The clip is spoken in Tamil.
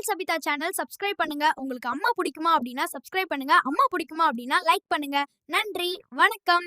கமால் சபிதா சேனல் சப்ஸ்கிரைப் பண்ணுங்க. உங்களுக்கு அம்மா பிடிக்குமா அப்படின்னா சப்ஸ்கிரைப் பண்ணுங்க. அம்மா பிடிக்குமா அப்படின்னா லைக் பண்ணுங்க. நன்றி, வணக்கம்.